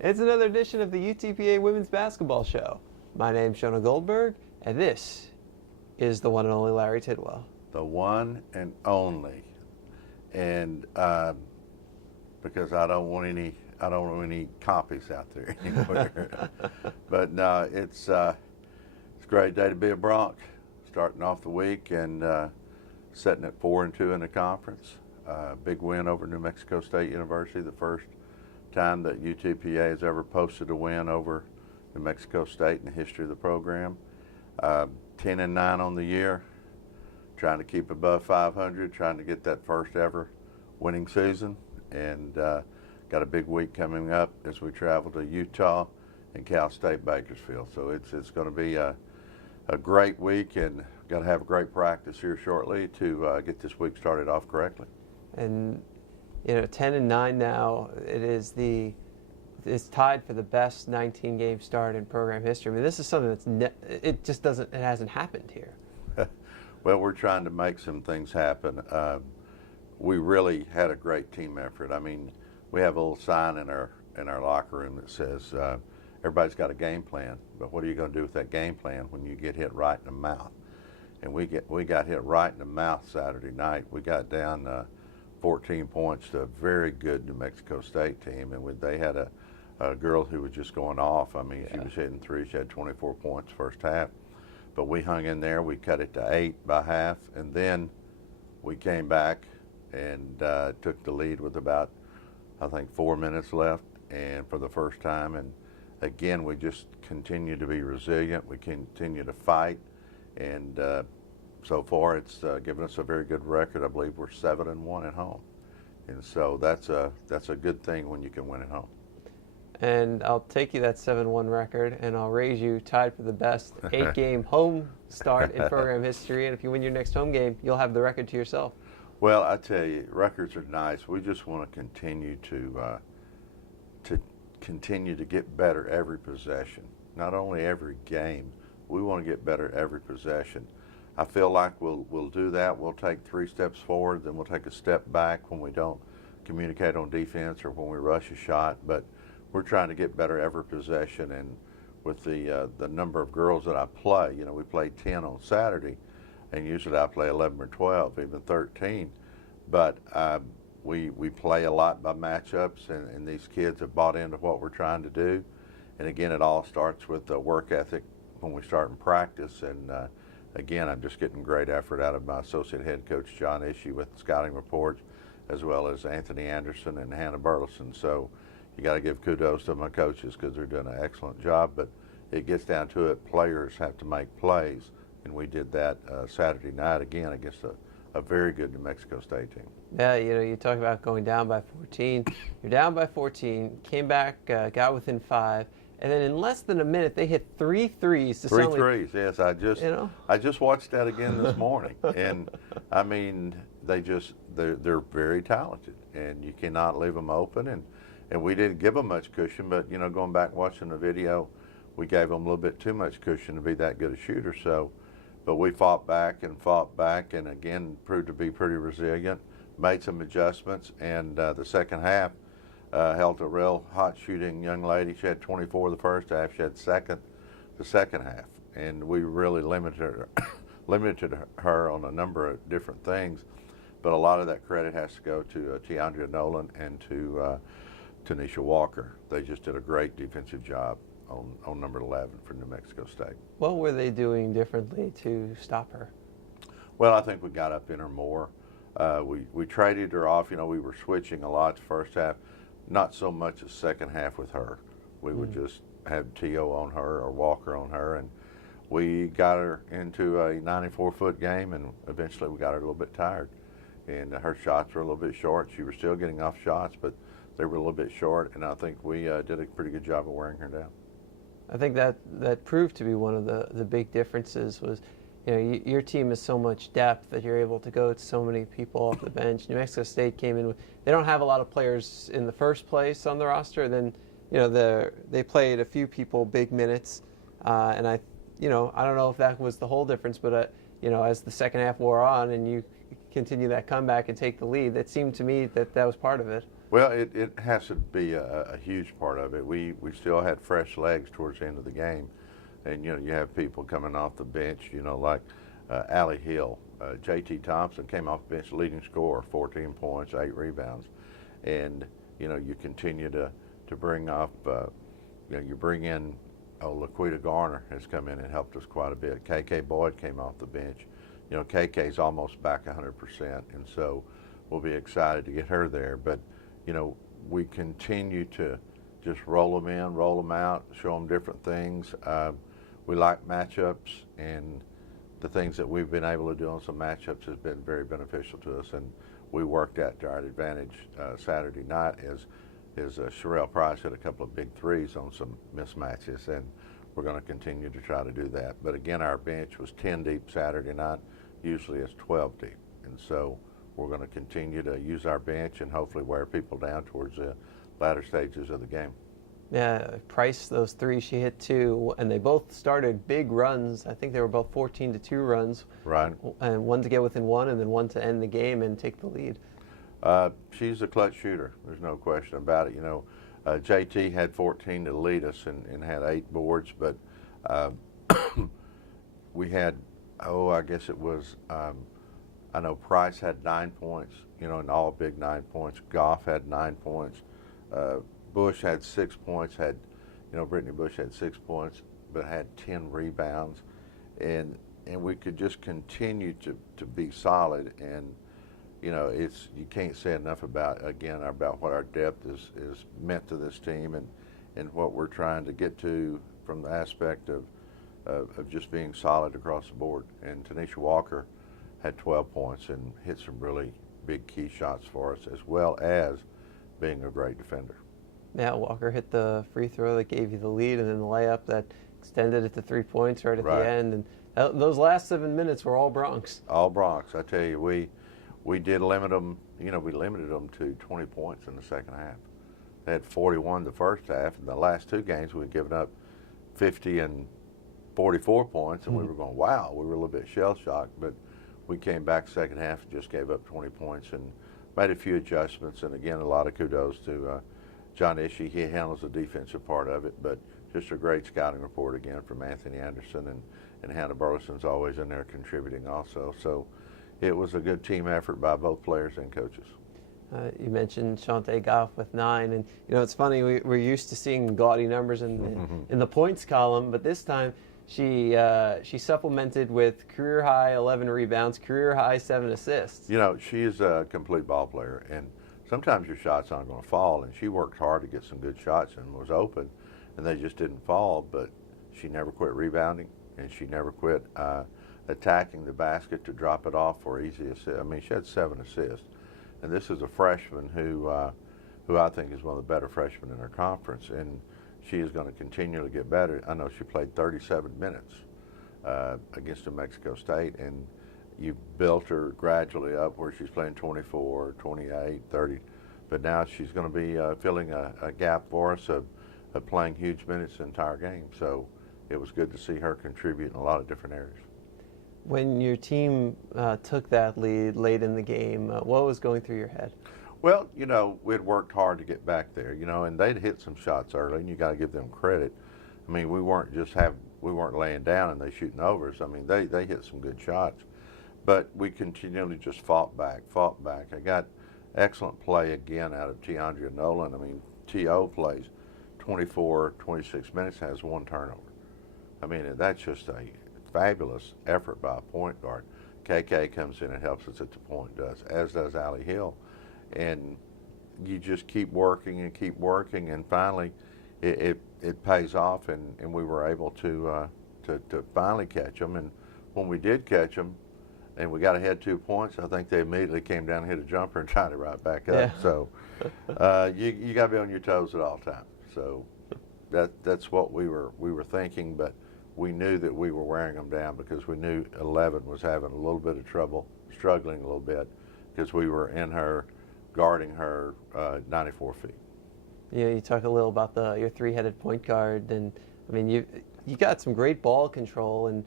It's another edition of the UTPA Women's Basketball Show. My name's Jonah Goldberg, and this is the one and only Larry Tidwell. The one and only. And because I don't want any copies out there anywhere. But no, it's a great day to be a Bronc, starting off the week and setting at 4-2 in the conference. Big win over New Mexico State University, the first time that UTPA has ever posted a win over New Mexico State in the history of the program. 10-9 on the year, trying to keep above 500, trying to get that first ever winning season, and got a big week coming up as we travel to Utah and Cal State Bakersfield. So it's going to be a great week, and got to have a great practice here shortly to get this week started off correctly. And 10-9 now. It's tied for the best 19-game start in program history. I mean, this is something it hasn't happened here. Well, we're trying to make some things happen. We really had a great team effort. I mean, we have a little sign in our locker room that says everybody's got a game plan, but what are you going to do with that game plan when you get hit right in the mouth? And we got hit right in the mouth Saturday night. We got down 14 points to a very good New Mexico State team, and they had a girl who was just going off. I mean, she was hitting threes. She had 24 points first half, but we hung in there. We cut it to 8 by half, and then we came back and took the lead with about, I think, 4 minutes left, and for the first time. And again, we just continue to be resilient. We continue to fight, and so far it's given us a very good record. I believe we're 7-1 at home, and so that's a good thing when you can win at home. And I'll take you that 7-1 record, and I'll raise you tied for the best 8-game home start in program history. And if you win your next home game, you'll have the record to yourself. Well, I tell you, records are nice. We just want to continue to get better every possession. Not only every game, we want to get better every possession. I feel like we'll do that. We'll take 3 steps forward, then we'll take a step back when we don't communicate on defense or when we rush a shot. But we're trying to get better every possession. And with the number of girls that I play, we played 10 on Saturday, and usually I play 11 or 12, even 13. But we play a lot by matchups, and these kids have bought into what we're trying to do. And again, it all starts with the work ethic when we start in practice. And again, I'm just getting great effort out of my associate head coach, John Ishii, with scouting reports, as well as Anthony Anderson and Hannah Burleson. So you got to give kudos to my coaches because they're doing an excellent job. But it gets down to it, players have to make plays, and we did that Saturday night again against a very good New Mexico State team. Yeah, you talk about going down by 14. You're down by 14, came back, got within 5. And then in less than a minute, they hit 3 threes. Three threes, yes. I just watched that again this morning, and I mean, they're very talented, and you cannot leave them open. And we didn't give them much cushion, but going back and watching the video, we gave them a little bit too much cushion to be that good a shooter. So, but we fought back, and again proved to be pretty resilient. Made some adjustments, and the second half. Held a real hot shooting young lady. She had 24 the first half. She had the second half, and we really limited her on a number of different things. But a lot of that credit has to go to Tiandria Nolan and to Tanisha Walker. They just did a great defensive job on number 11 for New Mexico State. What were they doing differently to stop her? Well, I think we got up in her more. We traded her off. We were switching a lot the first half. Not so much the second half with her. We would just have T.O. on her or Walker on her, and we got her into a 94-foot game, and eventually we got her a little bit tired. And her shots were a little bit short. She was still getting off shots, but they were a little bit short, and I think we did a pretty good job of wearing her down. I think that proved to be one of the big differences was, your team has so much depth that you're able to go to so many people off the bench. New Mexico State came in with, they don't have a lot of players in the first place on the roster. Then, they played a few people big minutes, and I don't know if that was the whole difference, but as the second half wore on and you continue that comeback and take the lead, it seemed to me that was part of it. Well, it has to be a huge part of it. We still had fresh legs towards the end of the game, and you have people coming off the bench, like Allie Hill, J.T. Thompson came off the bench, leading scorer, 14 points, 8 rebounds, and you continue to bring up, you bring in Laquita Garner has come in and helped us quite a bit. KK Boyd came off the bench. KK's almost back 100%, and so we'll be excited to get her there. But we continue to just roll them in, roll them out, show them different things. We like matchups, and the things that we've been able to do on some matchups has been very beneficial to us, and we worked that to our advantage Saturday night as Sherelle Price hit a couple of big threes on some mismatches, and we're going to continue to try to do that. But again, our bench was 10 deep Saturday night. Usually it's 12 deep, and so we're going to continue to use our bench and hopefully wear people down towards the latter stages of the game. Yeah, Price, those three, she hit 2, and they both started big runs. I think they were both 14-2 runs. Right. And one to get within 1, and then one to end the game and take the lead. She's a clutch shooter. There's no question about it. JT had 14 to lead us and had 8 boards, but we had, I guess it was, I know Price had 9 points, and all big 9 points. Goff had 9 points. Bush had 6 points, Brittany Bush had 6 points, but had 10 rebounds. And we could just continue to be solid. And, you can't say enough about what our depth is meant to this team and what we're trying to get to from the aspect of just being solid across the board. And Tanisha Walker had 12 points and hit some really big key shots for us, as well as being a great defender. Yeah, Walker hit the free throw that gave you the lead, and then the layup that extended it to 3 points right at the end. And those last 7 minutes were all Bronx. All Bronx. I tell you, we did limit them. We limited them to 20 points in the second half. They had 41 the first half, and the last 2 games we'd given up 50 and 44 points, and we were going, wow, we were a little bit shell-shocked, but we came back second half and just gave up 20 points and made a few adjustments. And again, a lot of kudos to John Ishii. He handles the defensive part of it, but just a great scouting report again from Anthony Anderson, and Hannah Burleson's always in there contributing also. So it was a good team effort by both players and coaches. You mentioned Shante Goff with 9, and it's funny, we're used to seeing gaudy numbers in the points column, but this time she supplemented with career high 11 rebounds, career high 7 assists. She is a complete ball player, and sometimes your shots aren't going to fall, and she worked hard to get some good shots and was open, and they just didn't fall. But she never quit rebounding, and she never quit attacking the basket to drop it off for easy assists. I mean, she had 7 assists, and this is a freshman who I think is one of the better freshmen in our conference, and she is going to continue to get better. I know she played 37 minutes against New Mexico State, and you built her gradually up where she's playing 24, 28, 30, but now she's going to be filling a gap for us of playing huge minutes the entire game. So it was good to see her contribute in a lot of different areas. When your team took that lead late in the game, what was going through your head? Well, we'd worked hard to get back there, and they'd hit some shots early, and you got to give them credit. I mean, we weren't laying down and they shooting over us. I mean, they hit some good shots, but we continually just fought back. I got excellent play again out of Tiandria Nolan. I mean, T.O. plays 24, 26 minutes, has 1 turnover. I mean, that's just a fabulous effort by a point guard. KK comes in and helps us at the point, as does Allie Hill. And you just keep working, and finally it pays off, and we were able to finally catch them. And when we did catch them, and we got ahead 2 points, I think they immediately came down and hit a jumper and tied it right back up. Yeah. So you got to be on your toes at all times. So that's what we were thinking, but we knew that we were wearing them down because we knew 11 was having a little bit of trouble, struggling a little bit, because we were in her, guarding her 94 feet. Yeah, you talk a little about your 3-headed point guard, and I mean you got some great ball control, and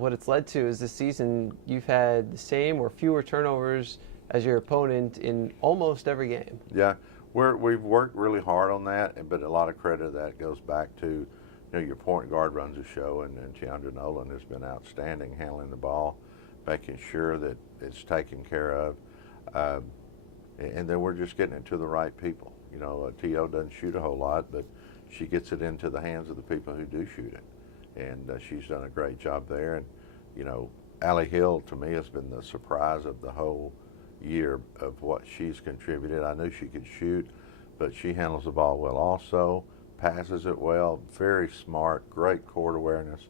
what it's led to is this season you've had the same or fewer turnovers as your opponent in almost every game. Yeah, We've worked really hard on that, but a lot of credit of that goes back to, your point guard runs the show, and Tiandra Nolan has been outstanding handling the ball, making sure that it's taken care of, and then we're just getting it to the right people. T.O. doesn't shoot a whole lot, but she gets it into the hands of the people who do shoot it, and she's done a great job there. And Allie Hill, to me, has been the surprise of the whole year of what she's contributed. I knew she could shoot, but she handles the ball well also, passes it well, very smart, great court awareness.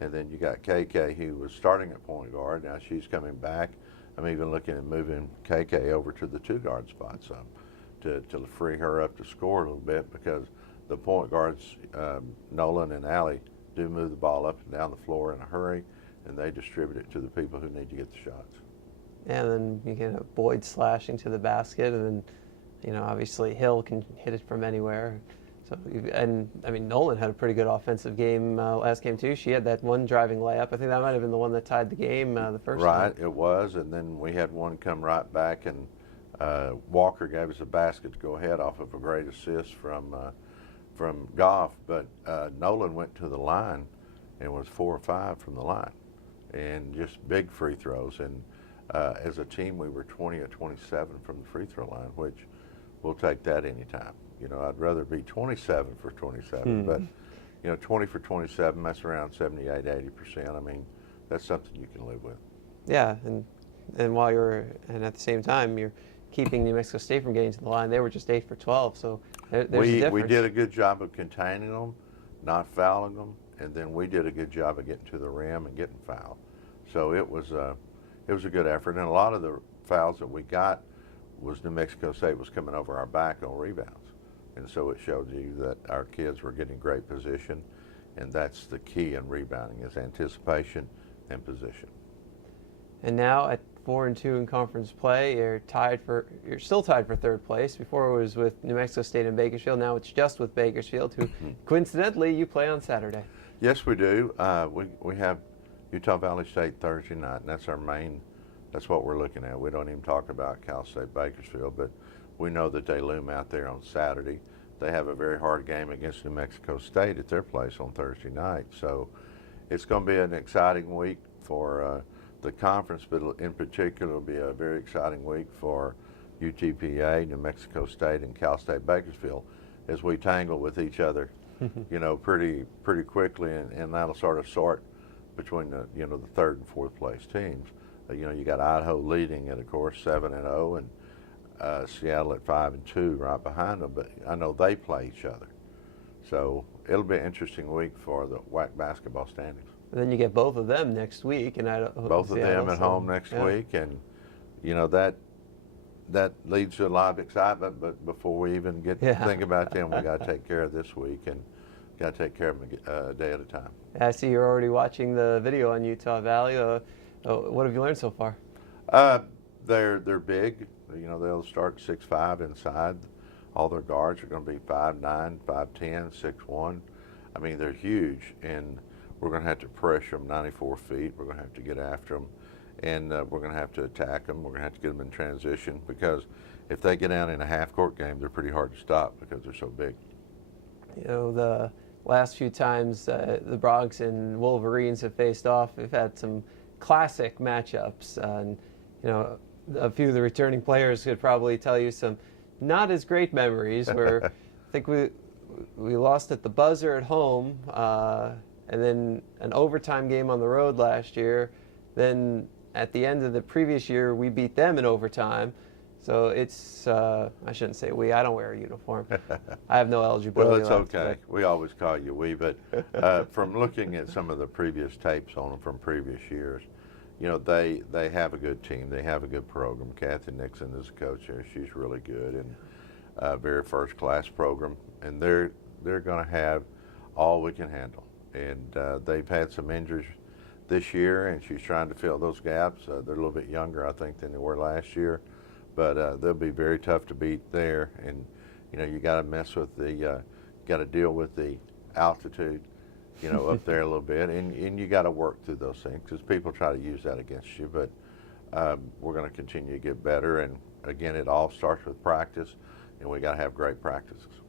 And then you got KK, who was starting at point guard. Now she's coming back. I'm even looking at moving KK over to the two guard spot some to free her up to score a little bit, because the point guards, Nolan and Allie, do move the ball up and down the floor in a hurry, and they distribute it to the people who need to get the shots. And then you can have Boyd slashing to the basket, and then, obviously Hill can hit it from anywhere. So, Nolan had a pretty good offensive game last game too. She had that one driving layup. I think that might have been the one that tied the game the first time. Right, it was, and then we had one come right back, and Walker gave us a basket to go ahead off of a great assist from Goff. But Nolan went to the line and was 4 or 5 from the line, and just big free throws. And as a team, we were 20 of 27 from the free throw line, which we'll take that anytime. I'd rather be 27 for 27, but 20 for 27, that's around 78, 80%. I mean, that's something you can live with. Yeah, and while at the same time, you're keeping New Mexico State from getting to the line. They were just 8 for 12, so there's a difference. We did a good job of containing them, not fouling them, and then we did a good job of getting to the rim and getting fouled. So it was a good effort, and a lot of the fouls that we got was New Mexico State was coming over our back on rebounds. And so it showed you that our kids were getting great position, and that's the key in rebounding, is anticipation and position. And now at 4-2 in conference play, you're still tied for third place. Before it was with New Mexico State and Bakersfield. Now it's just with Bakersfield, who coincidentally you play on Saturday. Yes, we do. We have Utah Valley State Thursday night, and that's what we're looking at. We don't even talk about Cal State Bakersfield, but we know that they loom out there on Saturday. They have a very hard game against New Mexico State at their place on Thursday night. So it's going to be an exciting week for the conference, but in particular it'll be a very exciting week for UTPA, New Mexico State, and Cal State Bakersfield as we tangle with each other, pretty quickly, and that'll sort of sort between the third and fourth place teams. You got Idaho leading at, of course, 7-0, and Seattle at 5-2 right behind them, but I know they play each other. So it'll be an interesting week for the WAC basketball standings. And then you get both of them next week, and both of them at home next week, and that leads to a lot of excitement. But before we even get to think about them, we got to take care of this week, and got to take care of them a day at a time. I see you're already watching the video on Utah Valley. What have you learned so far? They're big. They'll start 6'5" inside. All their guards are going to be 5'9", 5'10", 6'1". I mean, they're huge, and we're going to have to pressure them 94 feet. We're going to have to get after them, and we're going to have to attack them. We're going to have to get them in transition, because if they get down in a half-court game, they're pretty hard to stop because they're so big. The last few times the Bronx and Wolverines have faced off, we've had some classic matchups, and a few of the returning players could probably tell you some not as great memories where I think we lost at the buzzer at home, and then an overtime game on the road last year. Then at the end of the previous year, we beat them in overtime. So it's, I shouldn't say we, I don't wear a uniform. I have no eligibility. Well, it's okay. We always call you we, but from looking at some of the previous tapes on them from previous years, they have a good team. They have a good program. Kathy Nixon is a coach there. She's really good, and a very first-class program. And they're going to have all we can handle. And they've had some injuries this year, and she's trying to fill those gaps. They're a little bit younger, I think, than they were last year. But they'll be very tough to beat there. And, you got to mess with got to deal with the altitude, up there a little bit. And you got to work through those things, because people try to use that against you. But we're going to continue to get better. And, again, it all starts with practice. and we got to have great practices.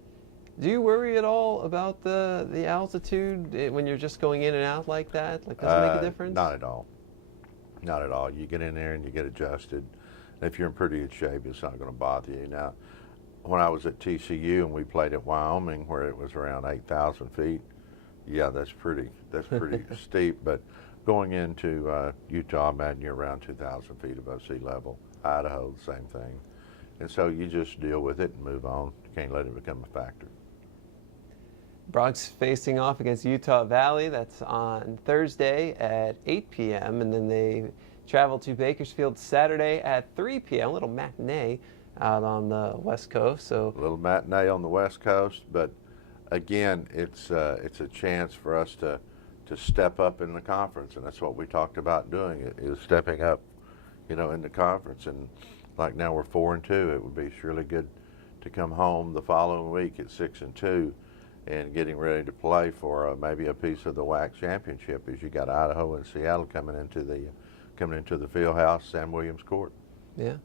Do you worry at all about the altitude when you're just going in and out like that? Like, does it make a difference? Not at all. Not at all. You get in there and you get adjusted. If you're in pretty good shape, it's not going to bother you. Now, when I was at TCU and we played at Wyoming, where it was around 8,000 feet, yeah, that's pretty steep. But going into Utah, imagine you're around 2,000 feet above sea level. Idaho, the same thing. And so you just deal with it and move on. You can't let it become a factor. Broncs facing off against Utah Valley. That's on Thursday at 8 p.m. And then they travel to Bakersfield Saturday at 3 p.m. A little matinee out on the West Coast. So a little matinee on the West Coast, but again, it's a chance for us to step up in the conference, and that's what we talked about doing, is stepping up, in the conference. And like now we're 4-2. It would be surely good to come home the following week at 6-2. And getting ready to play for maybe a piece of the WAC championship, as you got Idaho and Seattle coming into the field house, Sam Williams Court. Yeah.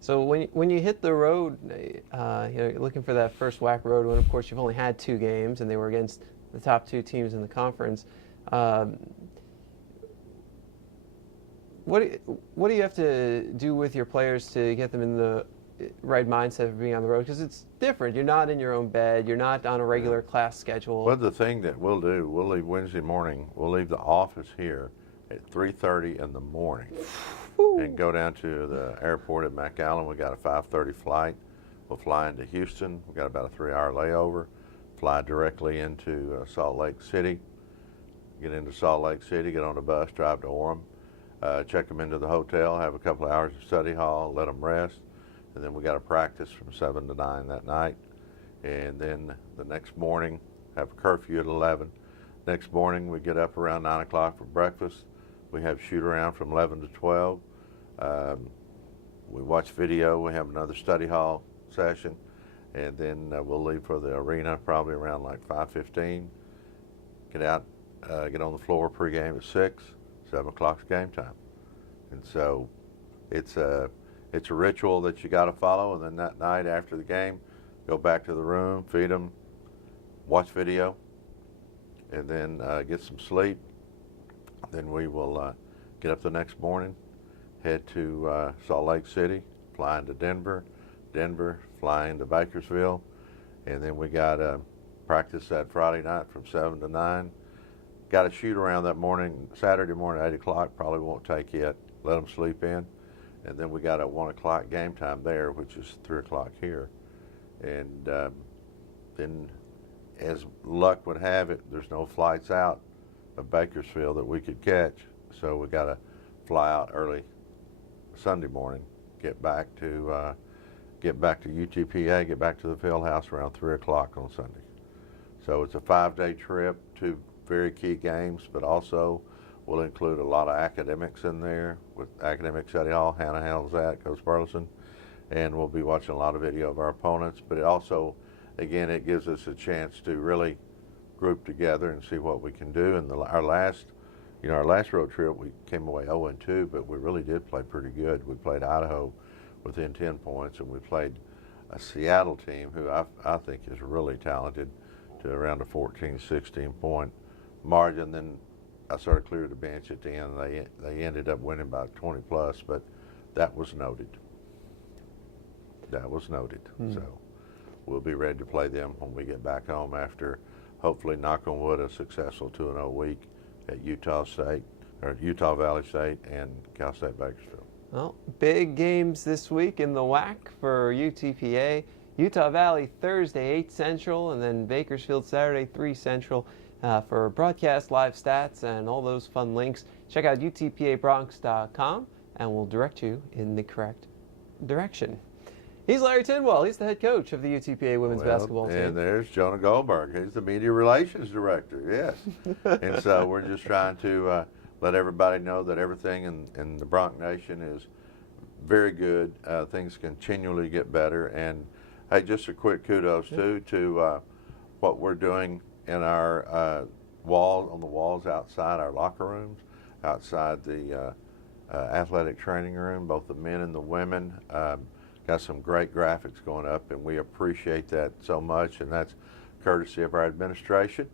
So when you hit the road, you're looking for that first WAC road win. Of course, you've only had 2 games, and they were against the top 2 teams in the conference. What do you have to do with your players to get them in the right mindset of being on the road? Because it's different. You're not in your own bed. You're not on a regular class schedule. Well, the thing that we'll do, we'll leave Wednesday morning. We'll leave the office here at 3:30 in the morning and go down to the airport at McAllen. We got a 5:30 flight. We'll fly into Houston. We got about a 3-hour layover. Fly directly into Salt Lake City. Get into Salt Lake City, get on a bus, drive to Orem, check them into the hotel, have a couple of hours of study hall, let them rest. And then we got a practice from 7 to 9 that night. And then the next morning, have a curfew at 11. Next morning, we get up around 9 o'clock for breakfast. We have shoot around from 11 to 12. We watch video. We have another study hall session. And then we'll leave for the arena probably around like 5:15. Get out, get on the floor pregame at 6. 7 o'clock's game time. And so it's a ritual that you got to follow, and then that night after the game, go back to the room, feed them, watch video, and then get some sleep. Then we will get up the next morning, head to Salt Lake City, fly into Denver, fly into Bakersfield, and then we got practice that Friday night from 7 to 9. Got a shoot around that morning, Saturday morning, 8 o'clock, probably won't take yet, let them sleep in. And then we got a 1 o'clock game time there, which is 3 o'clock here. And then, as luck would have it, there's no flights out of Bakersfield that we could catch. So we got to fly out early Sunday morning, get back to UTPA, get back to the field house around 3 o'clock on Sunday. So it's a 5-day trip, 2 very key games, but also we'll include a lot of academics in there with academic study hall. Hannah handles that, Coach Burleson, and we'll be watching a lot of video of our opponents. But it also, again, it gives us a chance to really group together and see what we can do. And our last road trip, we came away 0-2, but we really did play pretty good. We played Idaho within 10 points, and we played a Seattle team who I think is really talented to around a 14, 16 point margin. Then I sort of cleared the bench at the end. They ended up winning by 20 plus, but that was noted. So we'll be ready to play them when we get back home after, hopefully, knock on wood, a successful 2-0 week at Utah Valley State and Cal State Bakersfield. Well, big games this week in the WAC for UTPA. Utah Valley Thursday, 8 Central, and then Bakersfield Saturday, 3 Central. For broadcast, live stats, and all those fun links, check out utpabronx.com, and we'll direct you in the correct direction. He's Larry Tidwell. He's the head coach of the UTPA women's basketball team. And there's Jonah Goldberg. He's the media relations director, yes. And so we're just trying to let everybody know that everything in the Bronx Nation is very good. Things continually get better. And, hey, just a quick kudos, too, to what we're doing in our on the walls outside our locker rooms, outside the athletic training room, both the men and the women. got some great graphics going up, and we appreciate that so much, and that's courtesy of our administration,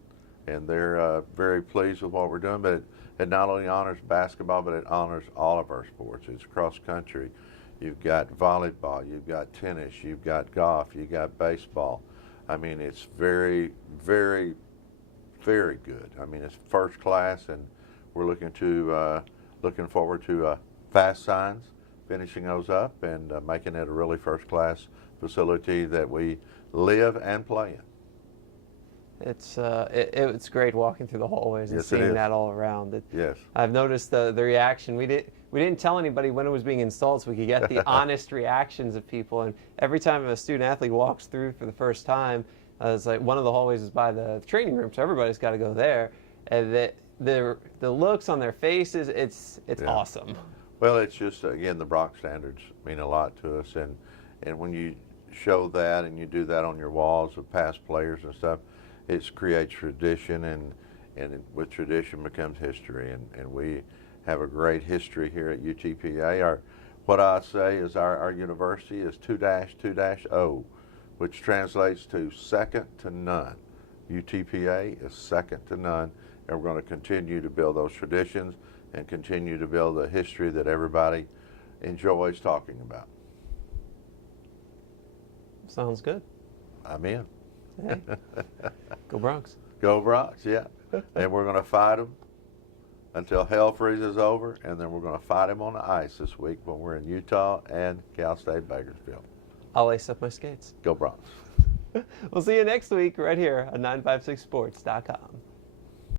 and they're very pleased with what we're doing. But it not only honors basketball, but it honors all of our sports. It's cross country. You've got volleyball, you've got tennis, you've got golf, you've got baseball. I mean, it's very, very, very good. I mean, it's first class, and we're looking forward to fast signs, finishing those up, and making it a really first class facility that we live and play in. It's great walking through the hallways and Yes, it seeing is. that all around. Yes. I've noticed the reaction. We didn't tell anybody when it was being installed, so we could get the honest reactions of people. And every time a student athlete walks through for the first time, it's like one of the hallways is by the training room, so everybody's got to go there. And the looks on their faces, it's awesome. Well, it's just, again, the Brock standards mean a lot to us, and when you show that and you do that on your walls of past players and stuff, it creates tradition, and with tradition becomes history, and we have a great history here at UTPA. What I say is our university is 2-2-0, which translates to second to none. UTPA is second to none, and we're going to continue to build those traditions and continue to build the history that everybody enjoys talking about. Sounds good. I'm in. Hey. Go Bronx. Go Bronx, yeah. And we're going to fight them until hell freezes over, and then we're going to fight them on the ice this week when we're in Utah and Cal State Bakersfield. I'll lace up my skates. Go Bronx. We'll see you next week right here on 956sports.com.